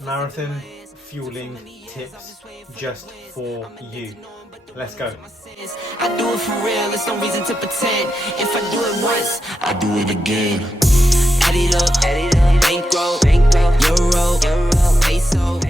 marathon fueling tips just for you. Let's go. I do it for real, there's no reason to pretend. If I do it once, I do it again. Add it up, bankroll, euro, peso.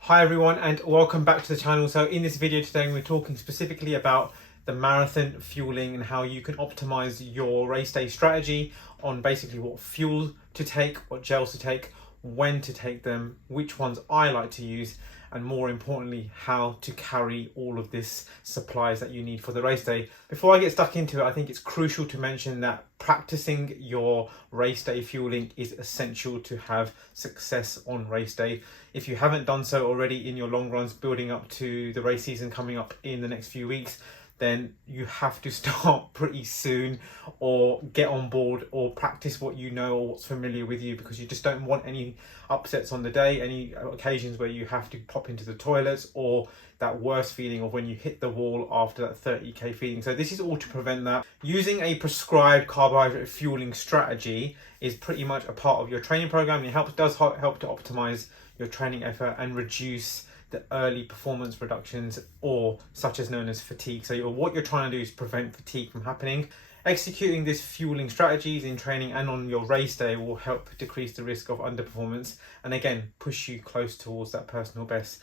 Hi everyone and welcome back to the channel. So in this video today we're talking specifically about the marathon fueling and how you can optimize your race day strategy on basically what fuel to take, what gels to take, when to take them, which ones I like to use, and more importantly, how to carry all of this supplies that you need for the race day. Before I get stuck into it, I think it's crucial to mention that practicing your race day fueling is essential to have success on race day. If you haven't done so already in your long runs building up to the race season coming up in the next few weeks, then you have to start pretty soon or get on board or practice what you know or what's familiar with you, because you just don't want any upsets on the day, any occasions where you have to pop into the toilets, or that worst feeling of when you hit the wall after that 30k feeling. So this is all to prevent that. Using a prescribed carbohydrate fueling strategy is pretty much a part of your training program. It does help to optimize your training effort and reduce the early performance reductions, or such as known as fatigue. So what you're trying to do is prevent fatigue from happening. Executing this fueling strategies in training and on your race day will help decrease the risk of underperformance and again push you close towards that personal best.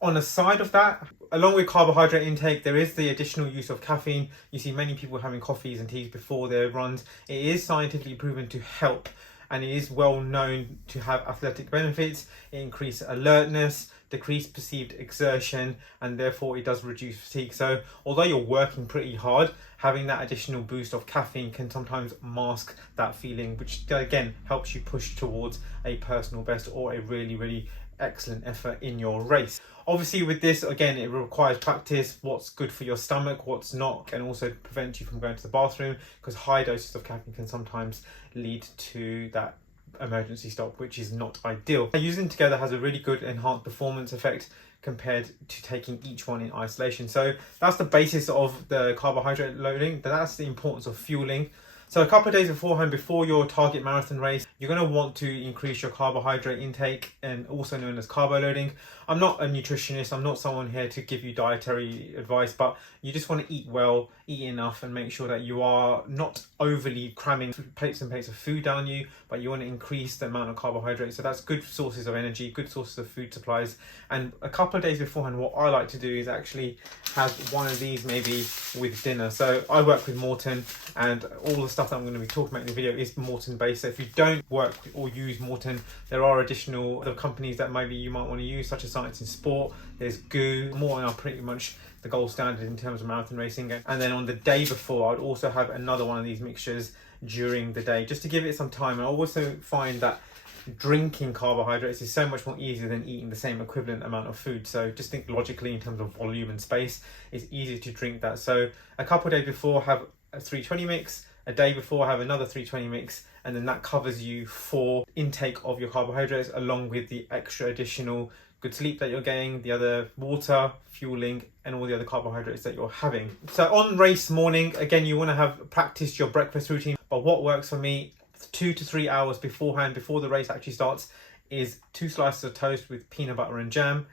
On the side of that, along with carbohydrate intake, there is the additional use of caffeine. You see many people having coffees and teas before their runs. It is scientifically proven to help, and it is well known to have athletic benefits. It increases alertness, decrease perceived exertion, and therefore it does reduce fatigue. So although you're working pretty hard, having that additional boost of caffeine can sometimes mask that feeling, which again helps you push towards a personal best or a really excellent effort in your race. Obviously with this, again, it requires practice, what's good for your stomach, what's not, and also prevent you from going to the bathroom, because high doses of caffeine can sometimes lead to that emergency stop, which is not ideal. Using them together has a really good enhanced performance effect compared to taking each one in isolation. So that's the basis of the carbohydrate loading. That's the importance of fueling. So a couple of days beforehand, before your target marathon race, you're going to want to increase your carbohydrate intake, and also known as carbo loading. I'm not a nutritionist, I'm not someone here to give you dietary advice, but you just want to eat well, eat enough, and make sure that you are not overly cramming plates and plates of food down you, but you want to increase the amount of carbohydrates. So that's good sources of energy, good sources of food supplies. And a couple of days beforehand, what I like to do is actually have one of these maybe with dinner. So I work with Morton, and all the stuff that I'm going to be talking about in the video is Morton based. So if you don't work or use Morton, there are additional other companies that maybe you might want to use, such as Science in Sport. There's Goo. Morton are pretty much the gold standard in terms of marathon racing. And then on the day before, I'd also have another one of these mixtures during the day, just to give it some time. And I also find that drinking carbohydrates is so much more easier than eating the same equivalent amount of food. So just think logically in terms of volume and space, it's easier to drink that. So a couple of days before, have a 320 mix. A day before, have another 320 mix, and then that covers you for intake of your carbohydrates, along with the extra additional good sleep that you're getting, the other water, fueling, and all the other carbohydrates that you're having. So on race morning, again, you want to have practiced your breakfast routine, but what works for me 2 to 3 hours beforehand, before the race actually starts, is 2 slices of toast with peanut butter and jam,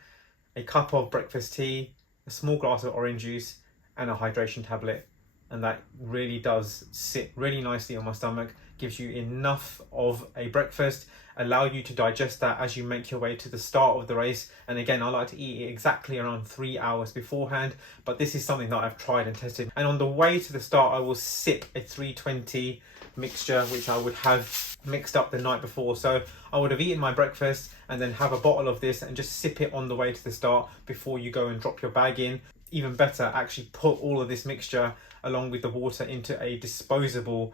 a cup of breakfast tea, a small glass of orange juice, and a hydration tablet. And that really does sit really nicely on my stomach, gives you enough of a breakfast, allow you to digest that as you make your way to the start of the race. And again, I like to eat it exactly around 3 hours beforehand, but this is something that I've tried and tested. And on the way to the start, I will sip a 320 mixture, which I would have mixed up the night before. So I would have eaten my breakfast and then have a bottle of this and just sip it on the way to the start before you go and drop your bag in. Even better, actually put all of this mixture along with the water into a disposable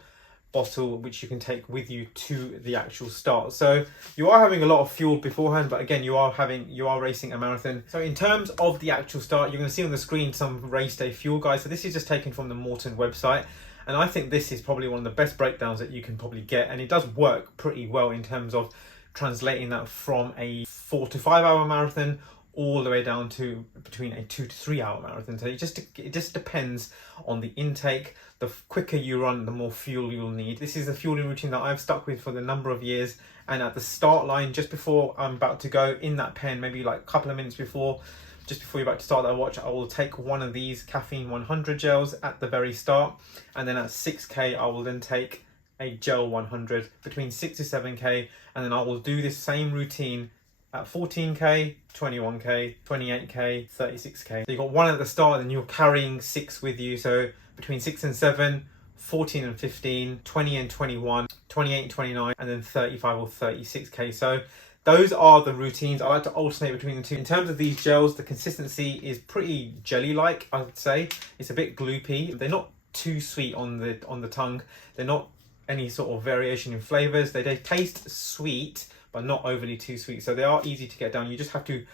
bottle, which you can take with you to the actual start. So you are having a lot of fuel beforehand, but again, you are racing a marathon. So in terms of the actual start, you're going to see on the screen some race day fuel guides. So this is just taken from the Morton website, and I think this is probably one of the best breakdowns that you can probably get, and it does work pretty well in terms of translating that from a 4 to 5 hour marathon all the way down to between a 2 to 3 hour marathon. So it just depends on the intake. The quicker you run, the more fuel you'll need. This is a fueling routine that I've stuck with for the number of years, And at the start line, just before I'm about to go in that pen, maybe like a couple of minutes before, just before you're about to start that watch, I will take one of these caffeine 100 gels at the very start. And then at 6K, I will then take a gel 100 between 6 to 7K. And then I will do this same routine at 14K, 21K, 28K, 36K. So you've got one at the start and you're carrying 6 with you. So between 6 and 7, 14 and 15, 20 and 21, 28 and 29, and then 35 or 36K. So those are the routines. I like to alternate between the two. In terms of these gels, the consistency is pretty jelly-like, I would say. It's a bit gloopy. They're not too sweet on the tongue. They're not any sort of variation in flavors. They taste sweet, but not overly too sweet. So they are easy to get down. You just have to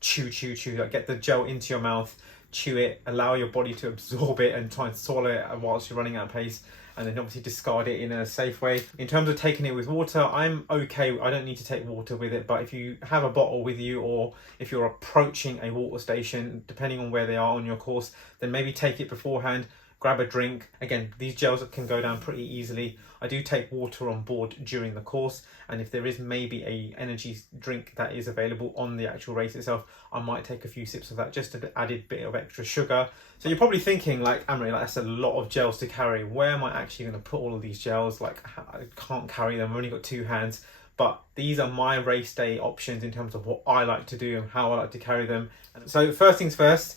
chew, like get the gel into your mouth, chew it, allow your body to absorb it and try and swallow it whilst you're running at pace, and then obviously discard it in a safe way. In terms of taking it with water, I'm okay. I don't need to take water with it, but if you have a bottle with you, or if you're approaching a water station, depending on where they are on your course, then maybe take it beforehand, grab a drink. Again, these gels can go down pretty easily. I do take water on board during the course, and if there is maybe a energy drink that is available on the actual race itself, I might take a few sips of that, just an added bit of extra sugar. So you're probably thinking like, Amrit, like that's a lot of gels to carry. Where am I actually going to put all of these gels? Like, I can't carry them. I've only got 2 hands. But these are my race day options in terms of what I like to do and how I like to carry them. So first things first,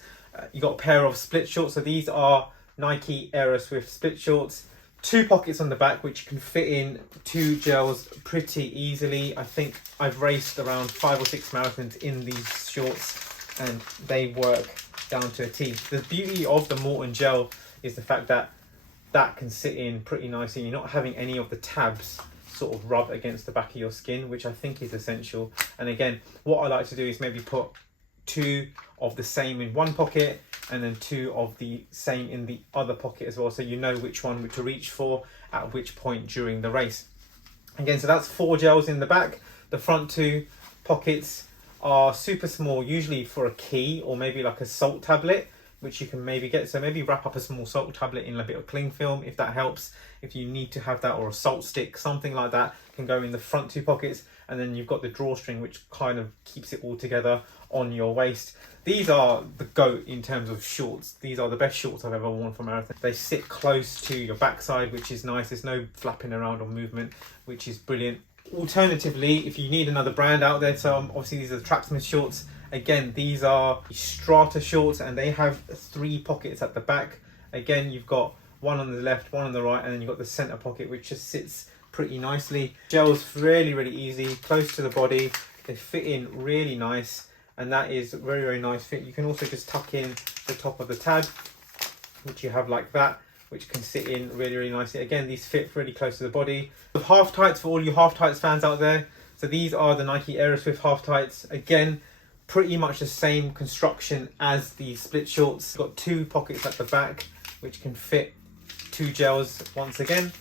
you got a pair of split shorts. So these are Nike Aeroswift split shorts. 2 pockets on the back which can fit in 2 gels pretty easily. I think I've raced around 5 or 6 marathons in these shorts and they work down to a T. The beauty of the Morton gel is the fact that that can sit in pretty nicely. You're not having any of the tabs sort of rub against the back of your skin, which I think is essential. And again, what I like to do is maybe put 2 of the same in one pocket and then 2 of the same in the other pocket as well, so you know which one to reach for at which point during the race. Again, so that's 4 gels in the back. The front 2 pockets are super small, usually for a key or maybe like a salt tablet, which you can maybe get. So maybe wrap up a small salt tablet in a bit of cling film if that helps, if you need to have that, or a salt stick, something like that can go in the front 2 pockets. And then you've got the drawstring which kind of keeps it all together on your waist. These are the GOAT in terms of shorts. These are the best shorts I've ever worn for marathon. They sit close to your backside, which is nice. There's no flapping around or movement, which is brilliant. Alternatively, if you need another brand out there, so obviously these are the Tracksmith shorts. Again, these are Strata shorts and they have 3 pockets at the back. Again, you've got one on the left, one on the right, and then you've got the center pocket, which just sits pretty nicely. Gels really easy, close to the body. They fit in really nice, and that is a very nice fit. You can also just tuck in the top of the tab, which you have like that, which can sit in really nicely. Again, these fit really close to the body. The half tights, for all you half tights fans out there, so these are the Nike Aeroswift half tights. Again, pretty much the same construction as the split shorts. Got 2 pockets at the back which can fit 2 gels once again,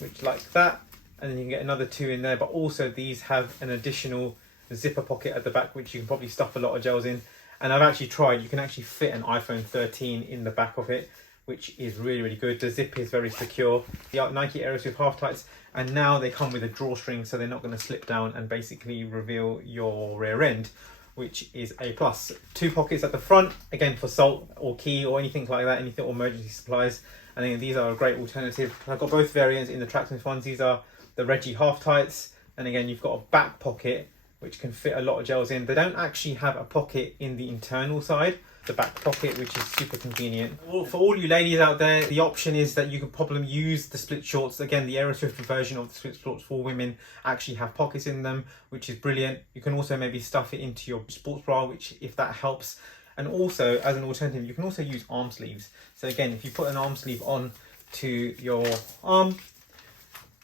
which like that, and then you can get another 2 in there. But also these have an additional zipper pocket at the back which you can probably stuff a lot of gels in. And I've actually tried, you can actually fit an iPhone 13 in the back of it, which is really good. The zip is very secure. The Nike Aeroswift half tights, and now they come with a drawstring, so they're not going to slip down and basically reveal your rear end, which is a plus. 2 pockets at the front, again for salt or key or anything like that, anything or emergency supplies. I think these are a great alternative. I've got both variants in the Tracksmith ones. These are the Reggie half tights, and again you've got a back pocket which can fit a lot of gels in. They don't actually have a pocket in the internal side, the back pocket, which is super convenient. For all you ladies out there, the option is that you could probably use the split shorts. Again, the Aeroswift version of the split shorts for women actually have pockets in them, which is brilliant. You can also maybe stuff it into your sports bra, which if that helps. And also, as an alternative, you can also use arm sleeves. So again, if you put an arm sleeve on to your arm,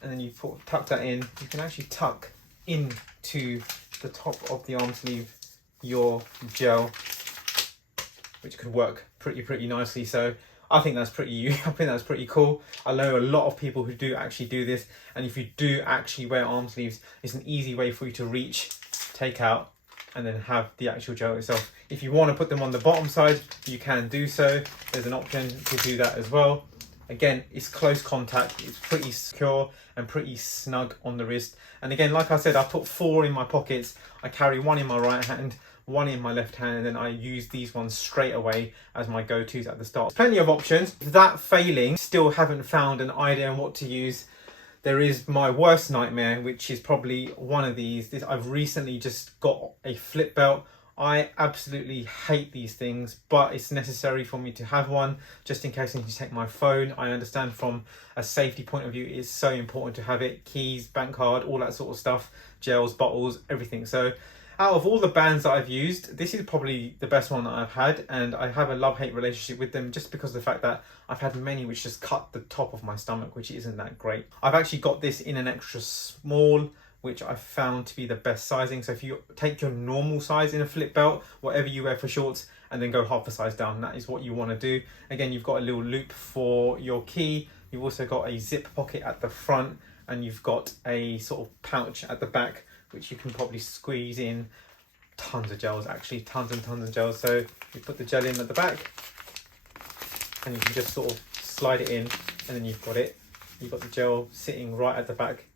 and then you tuck that in, you can actually tuck into the top of the arm sleeve your gel, which could work pretty nicely. So I think that's pretty cool. I know a lot of people who do actually do this, and if you do actually wear arm sleeves, it's an easy way for you to reach, take out, and then have the actual gel itself. If you want to put them on the bottom side, you can do so. There's an option to do that as well. Again, it's close contact, it's pretty secure and pretty snug on the wrist. And again, like I said, I put 4 in my pockets. I carry 1 in my right hand, 1 in my left hand, and then I use these ones straight away as my go-tos at the start. Plenty of options. If that failing, still haven't found an idea on what to use, there is my worst nightmare, which is probably one of these. I've recently just got a flip belt. I absolutely hate these things, but it's necessary for me to have one just in case I need to take my phone. I understand from a safety point of view, it's so important to have it. Keys, bank card, all that sort of stuff, gels, bottles, everything. So out of all the bands that I've used, this is probably the best one that I've had, and I have a love-hate relationship with them just because of the fact that I've had many which just cut the top of my stomach, which isn't that great. I've actually got this in an extra small, which I found to be the best sizing. So if you take your normal size in a flip belt, whatever you wear for shorts, and then go half a size down, that is what you want to do. Again, you've got a little loop for your key. You've also got a zip pocket at the front, and you've got a sort of pouch at the back, which you can probably squeeze in tons of gels, actually tons and tons of gels. So you put the gel in at the back, and you can just sort of slide it in, and then you've got it. You've got the gel sitting right at the back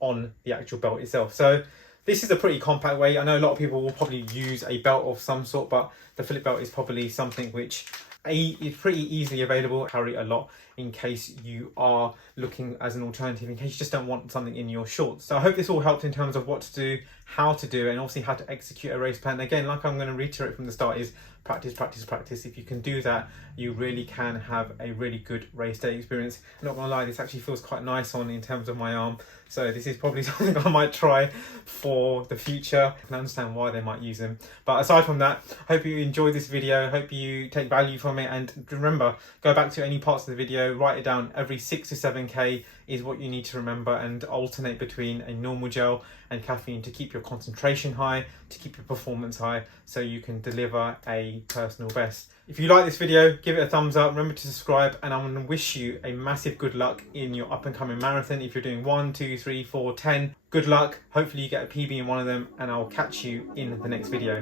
on the actual belt itself. So this is a pretty compact way. I know a lot of people will probably use a belt of some sort, but the flip belt is probably something which is pretty easily available. Carry a lot in case you are looking as an alternative, in case you just don't want something in your shorts. So I hope this all helped in terms of what to do, how to do it, and obviously how to execute a race plan. Again, like I'm going to reiterate from the start, is practice, practice, practice. If you can do that, you really can have a really good race day experience. I'm not gonna lie, this actually feels quite nice on in terms of my arm. So this is probably something I might try for the future. I can understand why they might use them. But aside from that, I hope you enjoyed this video. Hope you take value from it. And remember, go back to any parts of the video, write it down. Every 6 to 7K is what you need to remember, and alternate between a normal gel and caffeine to keep your concentration high, to keep your performance high, so you can deliver a personal best. If you like this video, give it a thumbs up. Remember to subscribe, and I'm going to wish you a massive good luck in your up and coming marathon. If you're doing 1, 2, 3, 4, 10, good luck. Hopefully you get a PB in one of them, and I'll catch you in the next video.